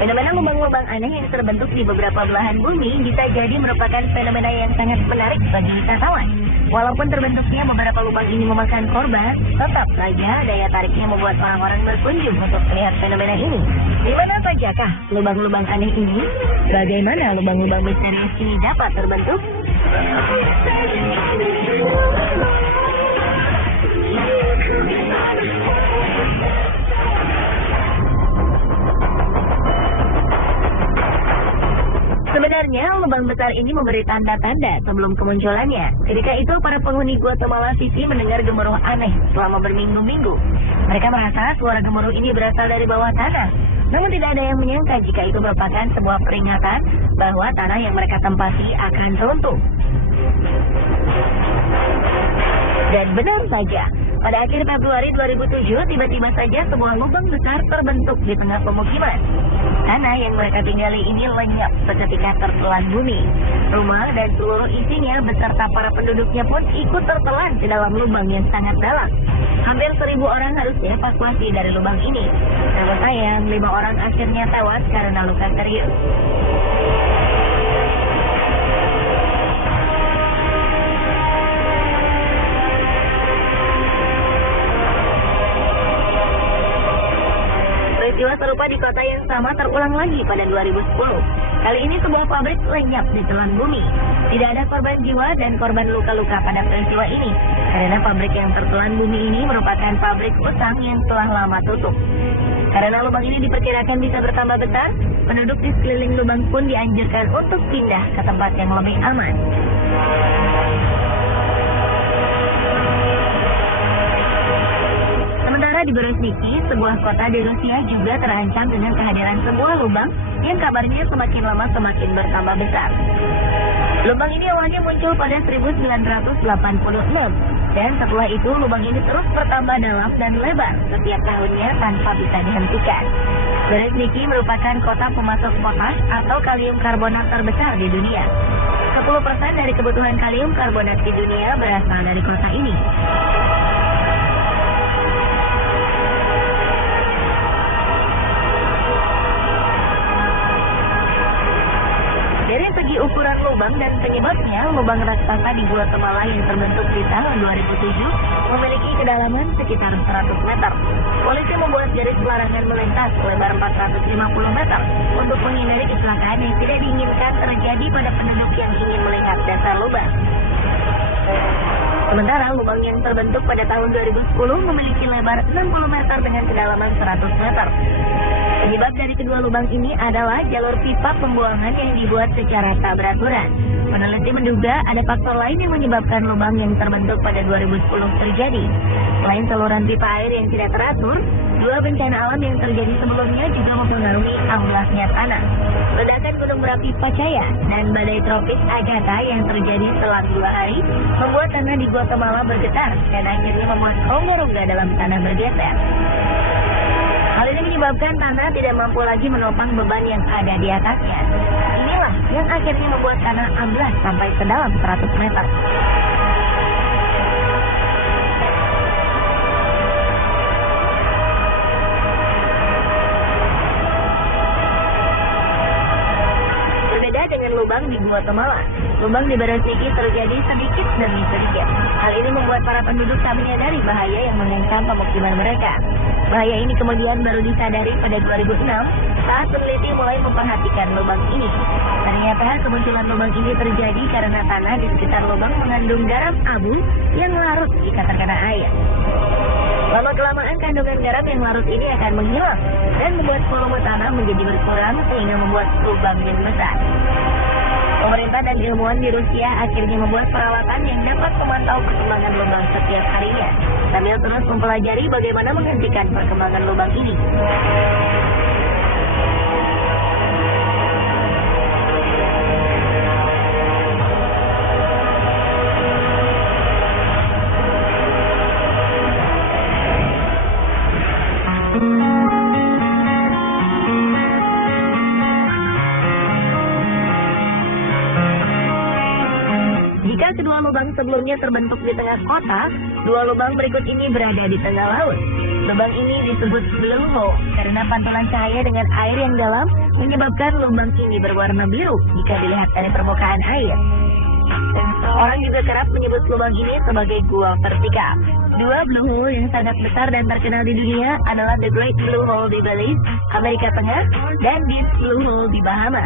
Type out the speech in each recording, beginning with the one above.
Fenomena lubang-lubang aneh yang terbentuk di beberapa belahan bumi bisa jadi merupakan fenomena yang sangat menarik bagi wisatawan. Walaupun terbentuknya beberapa lubang ini memakan korban, tetap saja daya tariknya membuat orang-orang berkunjung untuk melihat fenomena ini. Di mana sajakah lubang-lubang aneh ini? Bagaimana lubang-lubang misterius ini dapat terbentuk? Sebenarnya, lubang besar ini memberi tanda-tanda sebelum kemunculannya. Ketika itu, para penghuni Guatemala City mendengar gemuruh aneh selama berminggu-minggu. Mereka merasa suara gemuruh ini berasal dari bawah tanah. Namun tidak ada yang menyangka jika itu merupakan sebuah peringatan bahwa tanah yang mereka tempati akan runtuh. Dan benar saja, pada akhir Februari 2007, tiba-tiba saja sebuah lubang besar terbentuk di tengah pemukiman. Tanah yang mereka tinggali ini lenyap seketika tertelan bumi. Rumah dan seluruh isinya beserta para penduduknya pun ikut tertelan ke dalam lubang yang sangat dalam. Hampir 1.000 orang harus dievakuasi dari lubang ini. Namun sayang, 5 orang akhirnya tewas karena luka serius. Peristiwa serupa di kota yang sama terulang lagi pada 2010. Kali ini sebuah pabrik lenyap di telan bumi. Tidak ada korban jiwa dan korban luka-luka pada peristiwa ini, karena pabrik yang tertelan bumi ini merupakan pabrik utang yang telah lama tutup. Karena lubang ini diperkirakan bisa bertambah besar, penduduk di sekeliling lubang pun dianjurkan untuk pindah ke tempat yang lebih aman. Di Berezhniki, sebuah kota di Rusia juga terancam dengan kehadiran sebuah lubang yang kabarnya semakin lama semakin bertambah besar. Lubang ini awalnya muncul pada 1986, dan setelah itu lubang ini terus bertambah dalam dan lebar setiap tahunnya tanpa bisa dihentikan. Berezhniki merupakan kota pemasok potas atau kalium karbonat terbesar di dunia. 10% dari kebutuhan kalium karbonat di dunia berasal dari kota ini. Dari segi ukuran lubang dan penyebabnya, lubang raksasa di Guatemala yang terbentuk di tahun 2007 memiliki kedalaman sekitar 100 meter. Polisi membuat garis pelarangan melintas lebar 450 meter untuk menghindari kecelakaan yang tidak diinginkan terjadi pada penduduk yang ingin melihat dasar lubang. Sementara lubang yang terbentuk pada tahun 2010 memiliki lebar 60 meter dengan kedalaman 100 meter. Penyebab dari kedua lubang ini adalah jalur pipa pembuangan yang dibuat secara tak beraturan. Peneliti menduga ada faktor lain yang menyebabkan lubang yang terbentuk pada 2010 terjadi. Selain saluran pipa air yang tidak teratur, dua bencana alam yang terjadi sebelumnya juga mempengaruhi amblasnya tanah. Ledakan gunung berapi Pacaya dan badai tropis Agatha yang terjadi selang 2 hari membuat tanah di Guatemala bergetar dan akhirnya membuat rongga-rongga dalam tanah bergeser. Hal ini menyebabkan tanah tidak mampu lagi menopang beban yang ada di atasnya. Inilah yang akhirnya membuat tanah amblas sampai sedalam 100 meter. Berbeda dengan lubang di Guatemala, lubang di Berezhniki terjadi sedikit demi sedikit. Hal ini membuat para penduduk tak menyadari bahaya yang mengancam pemukiman mereka. Bahaya ini kemudian baru disadari pada 2006 saat peneliti mulai memperhatikan lubang ini. Ternyata kemunculan lubang ini terjadi karena tanah di sekitar lubang mengandung garam abu yang larut jika terkena air. Lama-kelamaan kandungan garam yang larut ini akan menghilang dan membuat volume tanah menjadi berkurang sehingga membuat lubang yang besar. Pemerintah dan ilmuwan di Rusia akhirnya membuat peralatan yang dapat memantau perkembangan lubang setiap harinya, sambil terus mempelajari bagaimana menghentikan perkembangan lubang ini. Kedua lubang sebelumnya terbentuk di tengah kota, dua lubang berikut ini berada di tengah laut. Lubang ini disebut blue hole karena pantulan cahaya dengan air yang dalam menyebabkan lubang ini berwarna biru jika dilihat dari permukaan air. Orang juga kerap menyebut lubang ini sebagai gua vertikal. Dua blue hole yang sangat besar dan terkenal di dunia adalah The Great Blue Hole di Belize, Amerika Tengah, dan Deep Blue Hole di Bahama.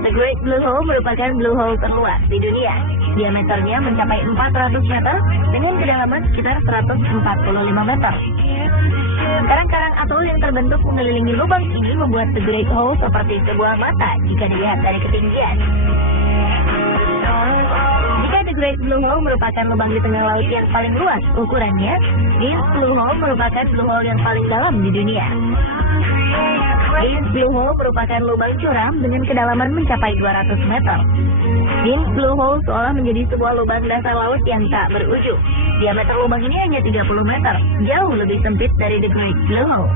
The Great Blue Hole merupakan blue hole terluas di dunia. Diameternya mencapai 400 meter dengan kedalaman sekitar 145 meter. Karang-karang atol yang terbentuk mengelilingi lubang ini membuat The Great Hole seperti sebuah mata jika dilihat dari ketinggian. Jika The Great Blue Hole merupakan lubang di tengah laut yang paling luas ukurannya, Deep Blue Hole merupakan blue hole yang paling dalam di dunia. Deep Blue Hole merupakan lubang curam dengan kedalaman mencapai 200 meter. Deep Blue Hole seolah menjadi sebuah lubang dasar laut yang tak berujung. Diameter lubang ini hanya 30 meter, jauh lebih sempit dari The Great Blue Hole.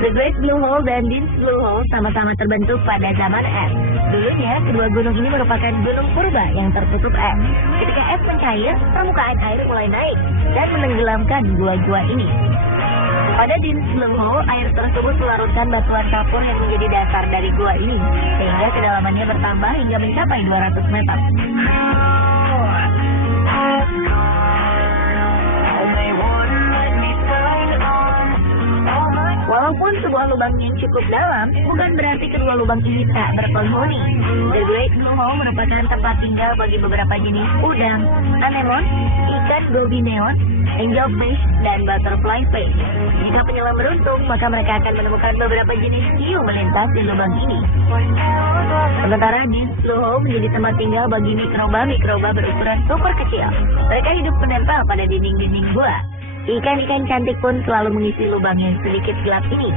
The Great Blue Hole dan Deep Blue Hole sama-sama terbentuk pada zaman es. Dulunya, kedua gunung ini merupakan gunung purba yang tertutup es. Ketika es mencair, permukaan air mulai naik dan menenggelamkan gua-gua ini. Pada Deep Blue Hole, air tersebut melarutkan batuan kapur yang menjadi dasar dari gua ini, sehingga kedalamannya bertambah hingga mencapai 200 meter. Walaupun sebuah lubang yang cukup dalam, bukan berarti kedua lubang ini tak berpenghuni. The Great Blue Hole merupakan tempat tinggal bagi beberapa jenis udang, anemon, ikan gobi neon, angelfish, dan butterfly fish. Jika penyelam beruntung, maka mereka akan menemukan beberapa jenis hiu melintas di lubang ini. Sementara Deep Blue Hole menjadi tempat tinggal bagi mikroba-mikroba berukuran super kecil. Mereka hidup menempel pada dinding-dinding gua. Ikan-ikan cantik pun selalu mengisi lubang yang sedikit gelap ini.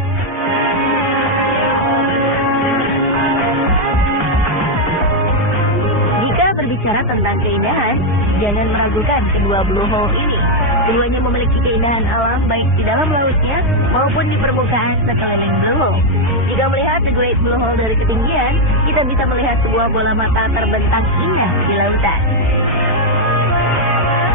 Jika berbicara tentang keindahan, jangan meragukan kedua blue hole ini. Keduanya memiliki keindahan alam baik di dalam lautnya maupun di permukaan sekeliling blue hole. Jika melihat The Great Blue Hole dari ketinggian, kita bisa melihat sebuah bola mata terbentang indah di lautan.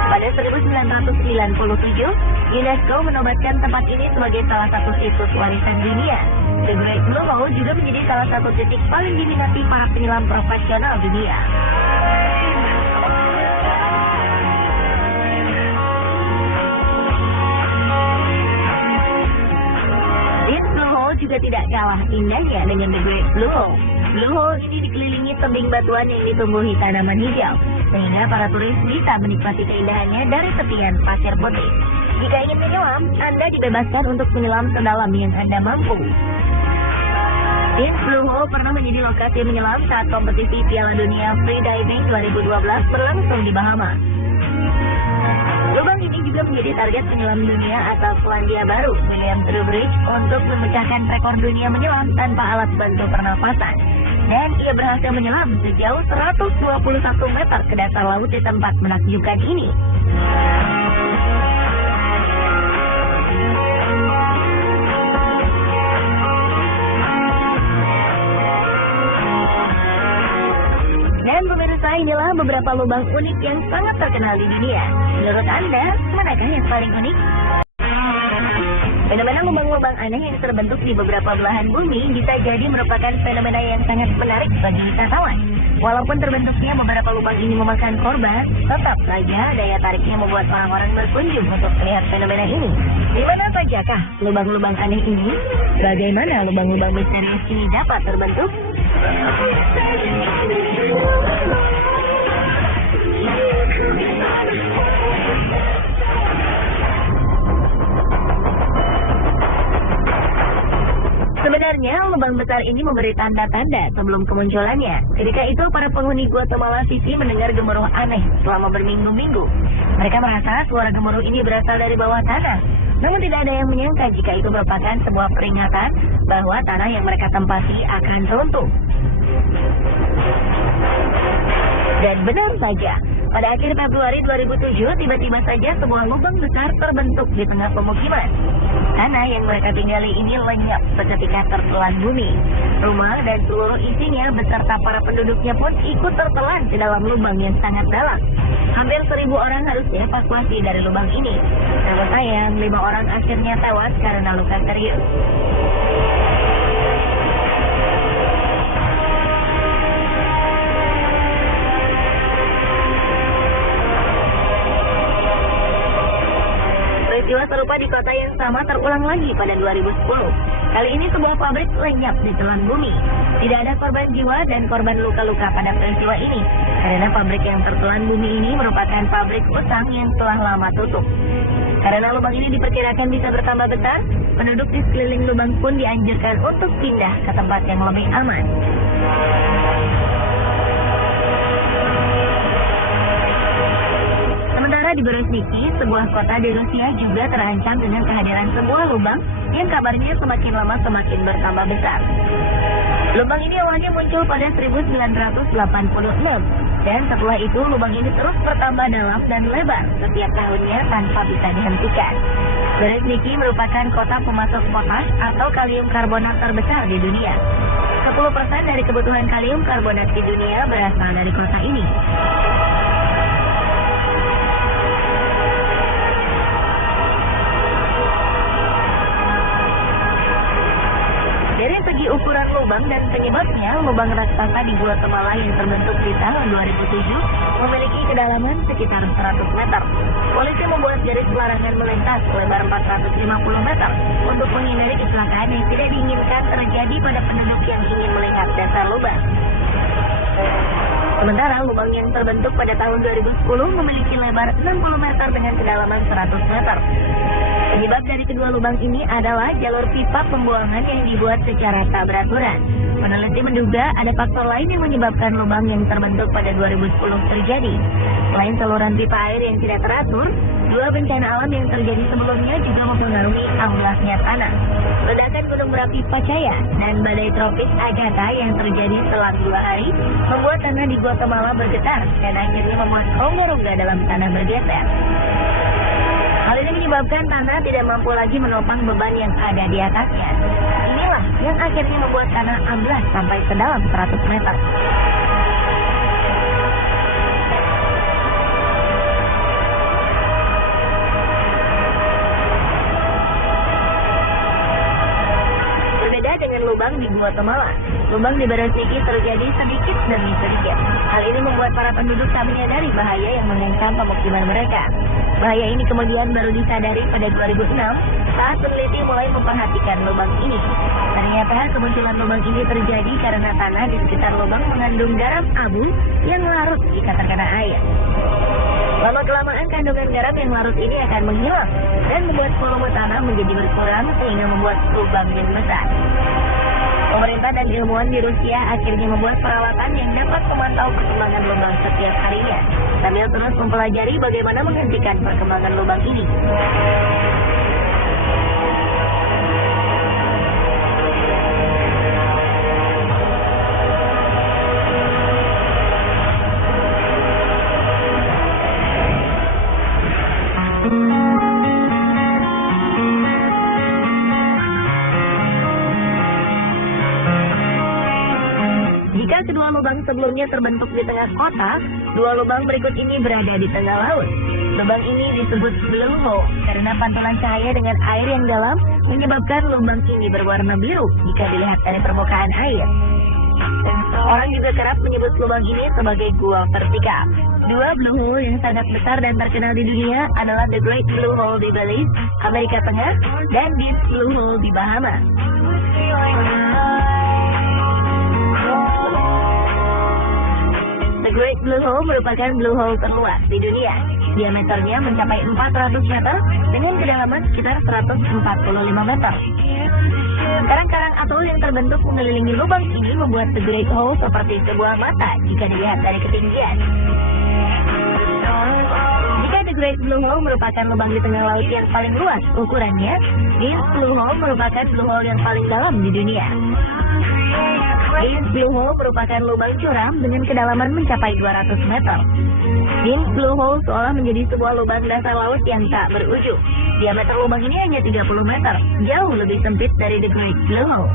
Pada 1997, UNESCO menobatkan tempat ini sebagai salah satu situs warisan dunia. The Great Blue Hole juga menjadi salah satu titik paling diminati para penyelam profesional dunia. Deep Blue Hole juga tidak kalah indahnya dengan The Great Blue Hole. Blue Hole ini dikelilingi tebing batuan yang ditumbuhi tanaman hijau, sehingga para turis bisa menikmati keindahannya dari tepian pasir putih. Jika ingin menyelam, Anda dibebaskan untuk menyelam sedalam yang Anda mampu. Deep Blue Hole pernah menjadi lokasi menyelam saat kompetisi Piala Dunia Freediving 2012 berlangsung di Bahama. Lubang ini juga menjadi target penyelam dunia asal Selandia Baru, William Trowbridge, untuk memecahkan rekor dunia menyelam tanpa alat bantu pernapasan. Dan ia berhasil menyelam sejauh 121 meter ke dasar laut di tempat menakjubkan ini. Dan pemirsa, inilah beberapa lubang unik yang sangat terkenal di dunia. Menurut Anda, manakah yang paling unik? Fenomena lubang-lubang aneh yang terbentuk di beberapa belahan bumi bisa jadi merupakan fenomena yang sangat menarik bagi wisatawan. Walaupun terbentuknya beberapa lubang ini memakan korban, tetap saja daya tariknya membuat orang-orang berkunjung untuk melihat fenomena ini. Di mana sajakah lubang-lubang aneh ini? Bagaimana lubang-lubang misterius ini dapat terbentuk? Sebenarnya, lubang besar ini memberi tanda-tanda sebelum kemunculannya. Ketika itu, para penghuni Guatemala City mendengar gemuruh aneh selama berminggu-minggu. Mereka merasa suara gemuruh ini berasal dari bawah tanah. Namun tidak ada yang menyangka jika itu merupakan sebuah peringatan bahwa tanah yang mereka tempati akan runtuh. Dan benar saja, pada akhir Februari 2007, tiba-tiba saja sebuah lubang besar terbentuk di tengah pemukiman. Tanah yang mereka tinggali ini lenyap seketika tertelan bumi. Rumah dan seluruh isinya beserta para penduduknya pun ikut tertelan ke dalam lubang yang sangat dalam. Hampir 1.000 orang harus dievakuasi dari lubang ini. Namun sayang, 5 orang akhirnya tewas karena luka serius. Peristiwa serupa di kota yang sama terulang lagi pada 2010. Kali ini sebuah pabrik lenyap di telan bumi. Tidak ada korban jiwa dan korban luka-luka pada peristiwa ini, karena pabrik yang tertelan bumi ini merupakan pabrik utang yang telah lama tutup. Karena lubang ini diperkirakan bisa bertambah besar, penduduk di sekeliling lubang pun dianjurkan untuk pindah ke tempat yang lebih aman. Di Berezhniki, sebuah kota di Rusia juga terancam dengan kehadiran sebuah lubang yang kabarnya semakin lama semakin bertambah besar. Lubang ini awalnya muncul pada 1986 dan setelah itu lubang ini terus bertambah dalam dan lebar setiap tahunnya tanpa bisa dihentikan. Berezhniki merupakan kota pemasok potas atau kalium karbonat terbesar di dunia. 10% dari kebutuhan kalium karbonat di dunia berasal dari kota ini. Dari segi ukuran lubang dan penyebabnya, lubang raksasa di Guatemala yang terbentuk di tahun 2007 memiliki kedalaman sekitar 100 meter. Polisi membuat garis pelarangan melintas lebar 450 meter untuk menghindari kecelakaan yang tidak diinginkan terjadi pada penduduk yang ingin melihat dasar lubang. Sementara lubang yang terbentuk pada tahun 2010 memiliki lebar 60 meter dengan kedalaman 100 meter. Penyebab dari kedua lubang ini adalah jalur pipa pembuangan yang dibuat secara tak beraturan. Peneliti menduga ada faktor lain yang menyebabkan lubang yang terbentuk pada 2010 terjadi. Selain saluran pipa air yang tidak teratur, dua bencana alam yang terjadi sebelumnya juga mempengaruhi amblasnya tanah. Ledakan gunung berapi Pacaya dan badai tropis Agatha yang terjadi selang 2 hari membuat tanah di Guatemala bergetar dan akhirnya membuat rongga-rongga dalam tanah bergeser. Hal ini menyebabkan tanah tidak mampu lagi menopang beban yang ada di atasnya. Inilah yang akhirnya membuat tanah amblas sampai sedalam 100 meter. Berbeda dengan lubang di Guatemala, lubang di Berezhniki terjadi sedikit demi sedikit. Hal ini membuat para penduduk tak menyadari bahaya yang mengancam pemukiman mereka. Bahaya ini kemudian baru disadari pada 2006 saat peneliti mulai memperhatikan lubang ini. Ternyata kemunculan lubang ini terjadi karena tanah di sekitar lubang mengandung garam abu yang larut jika terkena air. Lama-kelamaan kandungan garam yang larut ini akan menghilang dan membuat volume tanah menjadi berkurang sehingga membuat lubang yang besar. Pemerintah dan ilmuwan di Rusia akhirnya membuat peralatan yang dapat memantau perkembangan lubang setiap harinya, sambil terus mempelajari bagaimana menghentikan perkembangan lubang ini. Kedua lubang sebelumnya terbentuk di tengah kota, dua lubang berikut ini berada di tengah laut. Lubang ini disebut blue hole karena pantulan cahaya dengan air yang dalam menyebabkan lubang ini berwarna biru jika dilihat dari permukaan air. Orang juga kerap menyebut lubang ini sebagai gua vertikal. Dua blue hole yang sangat besar dan terkenal di dunia adalah The Great Blue Hole di Belize, Amerika Tengah, dan Deep Blue Hole di Bahamas. The Great Blue Hole merupakan blue hole terluas di dunia. Diameternya mencapai 400 meter dengan kedalaman sekitar 145 meter. Karang-karang atol yang terbentuk mengelilingi lubang ini membuat The Great Hole seperti sebuah mata jika dilihat dari ketinggian. Jika The Great Blue Hole merupakan lubang di tengah laut yang paling luas ukurannya, Deep Blue Hole merupakan blue hole yang paling dalam di dunia. Dean's Blue Hole merupakan lubang curam dengan kedalaman mencapai 200 meter. Dean's Blue Hole seolah menjadi sebuah lubang dasar laut yang tak berujung. Diameter lubang ini hanya 30 meter, jauh lebih sempit dari The Great Blue Hole.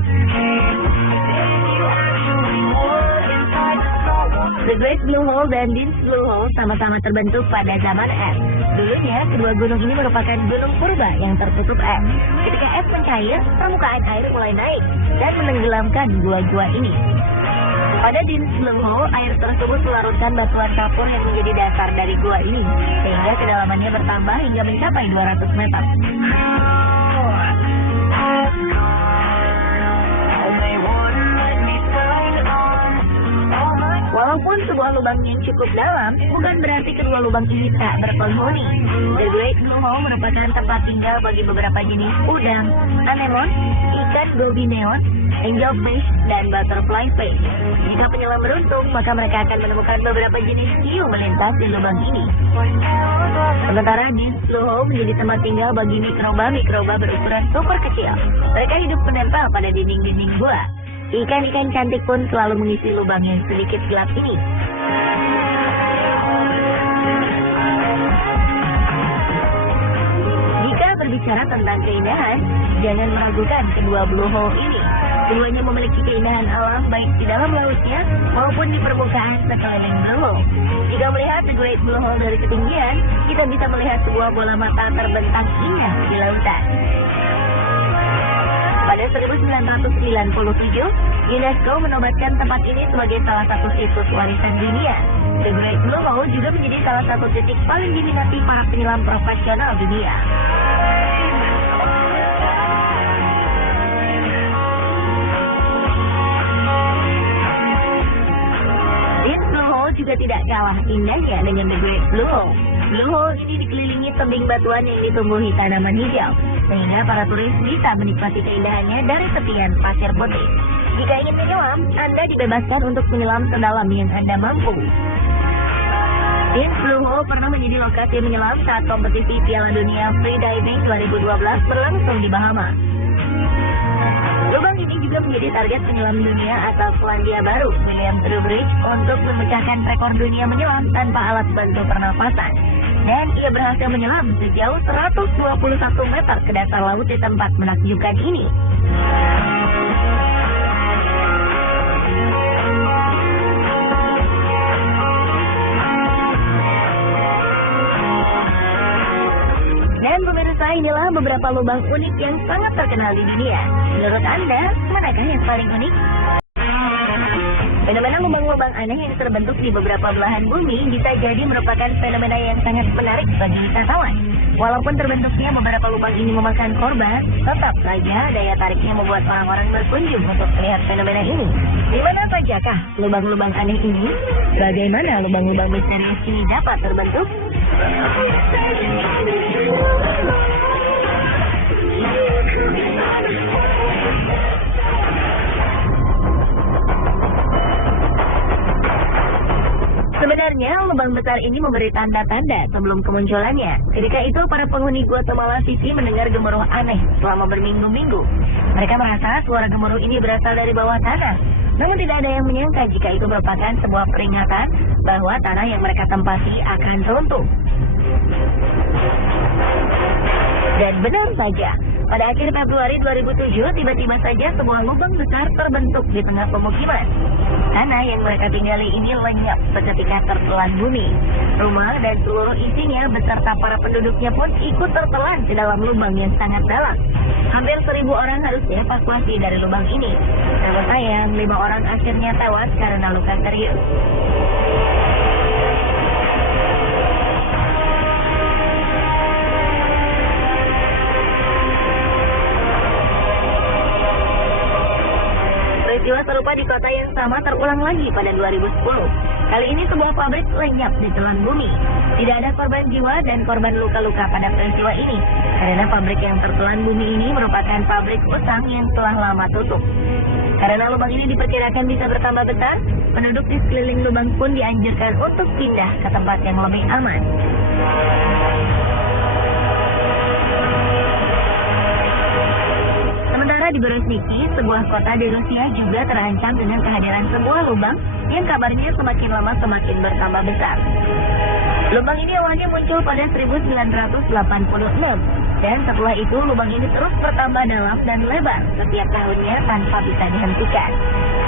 The Great Blue Hole dan Dean's Blue Hole sama-sama terbentuk pada zaman es. Dulunya, kedua gunung ini merupakan gunung purba yang tertutup es. Ketika es mencair, permukaan air mulai naik dan menenggelamkan gua-gua ini. Pada Dean's Blue Hole, air tersebut melarutkan batuan kapur yang menjadi dasar dari gua ini, sehingga kedalamannya bertambah hingga mencapai 200 meter. Walaupun sebuah lubang yang cukup dalam, bukan berarti kedua lubang ini tak berpenghuni. The Great Blue Hole merupakan tempat tinggal bagi beberapa jenis udang, anemon, ikan gobi neon, angelfish, dan butterfly fish. Jika penyelam beruntung, maka mereka akan menemukan beberapa jenis hiu melintas di lubang ini. Sementara Dean's Blue Hole menjadi tempat tinggal bagi mikroba-mikroba berukuran super kecil. Mereka hidup menempel pada dinding-dinding gua. Ikan-ikan cantik pun selalu mengisi lubang yang sedikit gelap ini. Jika berbicara tentang keindahan, jangan meragukan kedua Blue Hole ini. Keduanya memiliki keindahan alam baik di dalam lautnya maupun di permukaan sekeliling Blue Hole. Jika melihat The Great Blue Hole dari ketinggian, kita bisa melihat sebuah bola mata terbentang indah di lautan. Pada 1997, UNESCO menobatkan tempat ini sebagai salah satu situs warisan dunia. The Great Blue Hole juga menjadi salah satu titik paling diminati para penyelam profesional dunia. Dean's Blue Hole juga tidak kalah indahnya dengan The Great Blue Hole. Blue Hole ini dikelilingi tebing batuan yang ditumbuhi tanaman hijau, sehingga para turis bisa menikmati keindahannya dari tepian pasir putih. Jika ingin menyelam, Anda dibebaskan untuk menyelam sedalam yang Anda mampu. Dean's Blue Hole pernah menjadi lokasi menyelam saat kompetisi Piala Dunia Free Diving 2012 berlangsung di Bahama. Lubang ini juga menjadi target penyelam dunia asal Selandia Baru, William Trowbridge, untuk memecahkan rekor dunia menyelam tanpa alat bantu pernapasan. Dan ia berhasil menyelam sejauh 121 meter ke dasar laut di tempat menakjubkan ini. Dan pemirsa, inilah beberapa lubang unik yang sangat terkenal di dunia. Menurut Anda, manakah yang paling unik? Fenomena lubang-lubang aneh yang terbentuk di beberapa belahan bumi bisa jadi merupakan fenomena yang sangat menarik bagi wisatawan. Walaupun terbentuknya beberapa lubang ini memakan korban, tetap saja daya tariknya membuat orang-orang berkunjung untuk melihat fenomena ini. Di mana sajakah lubang-lubang aneh ini? Bagaimana lubang-lubang misterius ini dapat terbentuk? Sebenarnya, lubang besar ini memberi tanda-tanda sebelum kemunculannya. Ketika itu, para penghuni Guatemala City mendengar gemuruh aneh selama berminggu-minggu. Mereka merasa suara gemuruh ini berasal dari bawah tanah. Namun tidak ada yang menyangka jika itu merupakan sebuah peringatan bahwa tanah yang mereka tempati akan runtuh. Dan benar saja, pada akhir Februari 2007, tiba-tiba saja sebuah lubang besar terbentuk di tengah pemukiman. Tanah yang mereka tinggali ini lenyap seketika tertelan bumi. Rumah dan seluruh isinya beserta para penduduknya pun ikut tertelan ke dalam lubang yang sangat dalam. Hampir 1.000 orang harus dievakuasi dari lubang ini. Namun sayang, 5 orang akhirnya tewas karena luka serius. Peristiwa serupa di kota yang sama terulang lagi pada 2010. Kali ini sebuah pabrik lenyap di telan bumi. Tidak ada korban jiwa dan korban luka-luka pada peristiwa ini, karena pabrik yang tertelan bumi ini merupakan pabrik utang yang telah lama tutup. Karena lubang ini diperkirakan bisa bertambah besar, penduduk di sekeliling lubang pun dianjurkan untuk pindah ke tempat yang lebih aman. Sementara Sementara di Berezhniki, sebuah kota di Rusia juga terancam dengan kehadiran sebuah lubang yang kabarnya semakin lama semakin bertambah besar. Lubang ini awalnya muncul pada 1986, dan setelah itu lubang ini terus bertambah dalam dan lebar setiap tahunnya tanpa bisa dihentikan.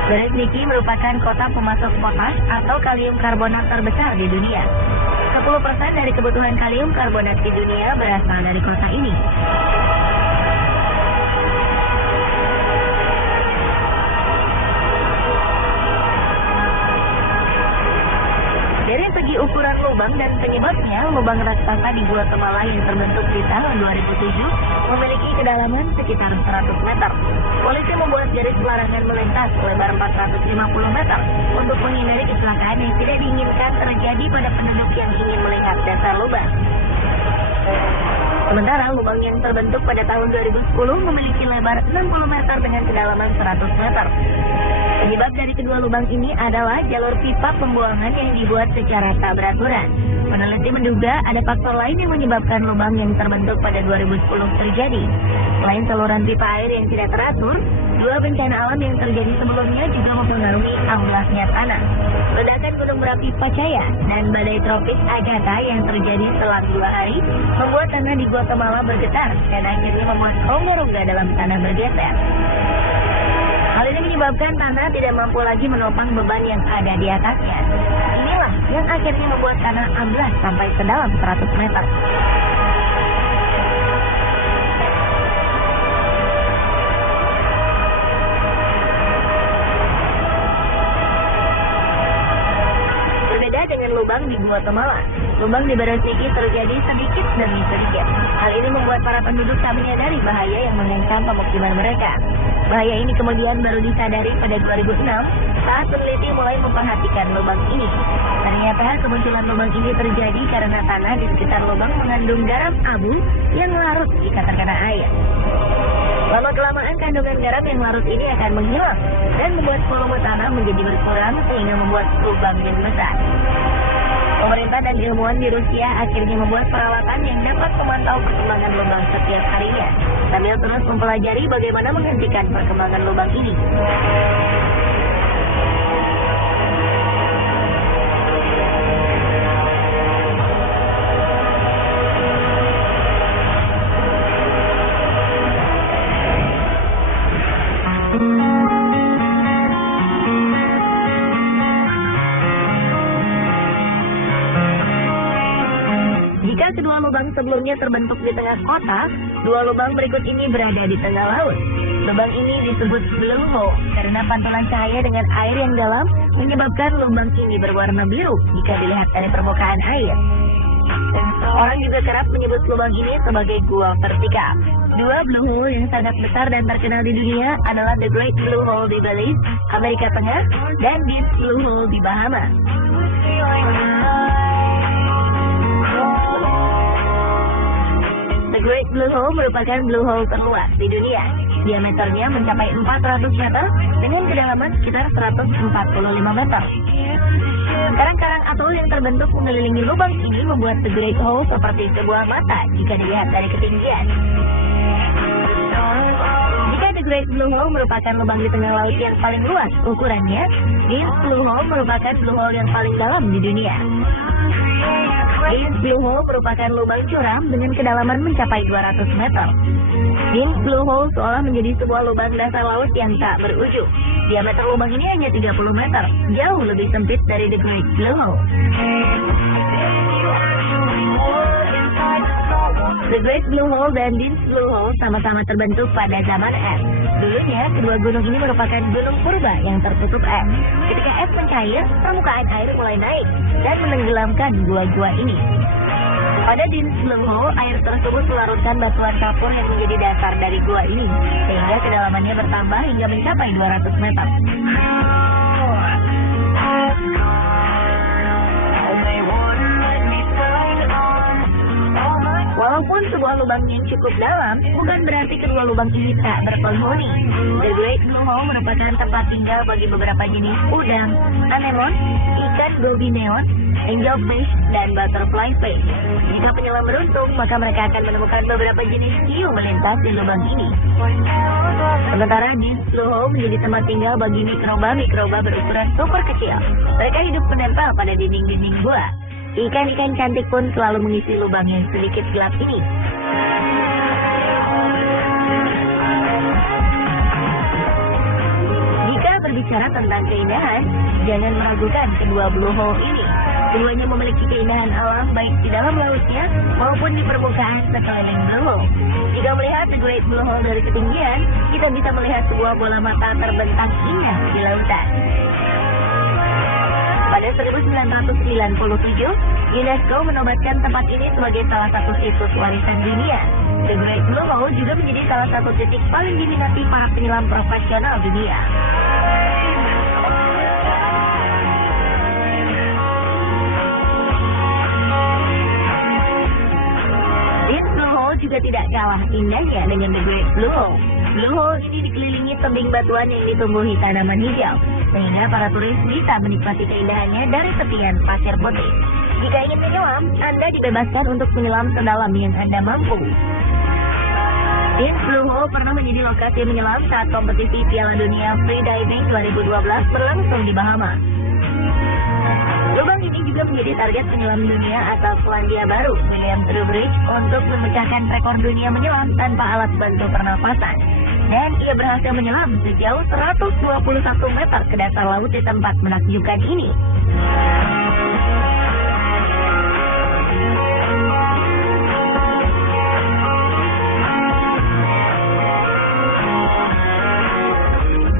Berezhniki merupakan kota pemasok potas atau kalium karbonat terbesar di dunia. 10% dari kebutuhan kalium karbonat di dunia berasal dari kota ini. Dari segi ukuran lubang dan penyebabnya, lubang raksasa di Guatemala yang terbentuk di tahun 2007 memiliki kedalaman sekitar 100 meter. Polisi membuat garis larangan melintas lebar 450 meter untuk menghindari kecelakaan yang tidak diinginkan terjadi pada penduduk yang ingin melihat dasar lubang. Sementara lubang yang terbentuk pada tahun 2010 memiliki lebar 60 meter dengan kedalaman 100 meter. Penyebab dari kedua lubang ini adalah jalur pipa pembuangan yang dibuat secara tak beraturan. Peneliti menduga ada faktor lain yang menyebabkan lubang yang terbentuk pada 2010 terjadi. Selain saluran pipa air yang tidak teratur, dua bencana alam yang terjadi sebelumnya juga mempengaruhi amblasnya tanah. Ledakan gunung berapi Pacaya dan badai tropis Agatha yang terjadi selang 2 hari membuat tanah di Guatemala bergetar dan akhirnya membuat rongga-rongga dalam tanah bergeser. Hal ini menyebabkan tanah tidak mampu lagi menopang beban yang ada di atasnya. Inilah yang akhirnya membuat tanah amblas sampai sedalam 100 meter. Berbeda dengan lubang di Guatemala, lubang di Berezhniki terjadi sedikit demi sedikit. Hal ini membuat para penduduk tak menyadari bahaya yang mengancam pemukiman mereka. Bahaya ini kemudian baru disadari pada 2006 saat peneliti mulai memperhatikan lubang ini. Ternyata kemunculan lubang ini terjadi karena tanah di sekitar lubang mengandung garam abu yang larut jika terkena air. Lama-kelamaan kandungan garam yang larut ini akan menghilang dan membuat volume tanah menjadi berkurang sehingga membuat lubang yang besar. Pemerintah dan ilmuwan di Rusia akhirnya membuat peralatan yang dapat memantau perkembangan lubang setiap harinya, sambil terus mempelajari bagaimana menghentikan perkembangan lubang ini. Jika kedua lubang sebelumnya terbentuk di tengah kota, dua lubang berikut ini berada di tengah laut. Lubang ini disebut blue hole karena pantulan cahaya dengan air yang dalam menyebabkan lubang ini berwarna biru jika dilihat dari permukaan air. Orang juga kerap menyebut lubang ini sebagai gua vertikal. Dua blue hole yang sangat besar dan terkenal di dunia adalah The Great Blue Hole di Belize, Amerika Tengah, dan Deep Blue Hole di Bahamas. The Great Blue Hole merupakan blue hole terluas di dunia. Diameternya mencapai 400 meter dengan kedalaman sekitar 145 meter. Karang-karang atol yang terbentuk mengelilingi lubang ini membuat The Great Hole seperti sebuah mata jika dilihat dari ketinggian. Jika The Great Blue Hole merupakan lubang di tengah laut yang paling luas ukurannya, Deep Blue Hole merupakan blue hole yang paling dalam di dunia. Deep Blue Hole merupakan lubang curam dengan kedalaman mencapai 200 meter. Deep Blue Hole seolah menjadi sebuah lubang dasar laut yang tak berujung. Diameter lubang ini hanya 30 meter, jauh lebih sempit dari The Great Blue Hole. The Great Blue Hole dan Deep Blue Hole sama-sama terbentuk pada zaman es. Dulunya, kedua gunung ini merupakan gunung purba yang tertutup es. Ketika es mencair, permukaan air mulai naik dan menenggelamkan gua-gua ini. Pada Deep Blue Hole, air tersebut melarutkan batuan kapur yang menjadi dasar dari gua ini, sehingga kedalamannya bertambah hingga mencapai 200 meter. Walaupun sebuah lubang yang cukup dalam, bukan berarti kedua lubang ini tak berpenghuni. The Great Blue Hole merupakan tempat tinggal bagi beberapa jenis udang, anemon, ikan gobi neon, angelfish, dan butterfly fish. Jika penyelam beruntung, maka mereka akan menemukan beberapa jenis hiu melintas di lubang ini. Sementara Deep Blue Hole menjadi tempat tinggal bagi mikroba-mikroba berukuran super kecil. Mereka hidup menempel pada dinding-dinding gua. Ikan-ikan cantik pun selalu mengisi lubang yang sedikit gelap ini. Jika berbicara tentang keindahan, jangan meragukan kedua Blue Hole ini. Keduanya memiliki keindahan alam baik di dalam lautnya maupun di permukaan sekeliling Blue Hole. Jika melihat The Great Blue Hole dari ketinggian, kita bisa melihat sebuah bola mata terbentang indah di lautan. Pada 1997, UNESCO menobatkan tempat ini sebagai salah satu situs warisan dunia. The Great Blue Hole juga menjadi salah satu titik paling diminati para penyelam profesional dunia. Deep Blue Hole juga tidak kalah indahnya dengan The Great Blue Hole. Blue Hole ini dikelilingi tebing batuan yang ditumbuhi tanaman hijau, sehingga para turis bisa menikmati keindahannya dari tepian pasir putih. Jika ingin menyelam, Anda dibebaskan untuk menyelam sedalam yang Anda mampu. Deep Blue Hole pernah menjadi lokasi menyelam saat kompetisi Piala Dunia Freediving 2012 berlangsung di Bahama. Lubang ini juga menjadi target penyelam dunia asal Selandia Baru, William Trowbridge, untuk memecahkan rekor dunia menyelam tanpa alat bantu pernapasan. Dan ia berhasil menyelam sejauh 121 meter ke dasar laut di tempat menakjubkan ini.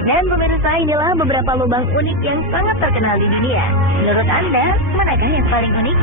Dan pemirsa, inilah beberapa lubang unik yang sangat terkenal di dunia. Menurut Anda, manakah yang paling unik?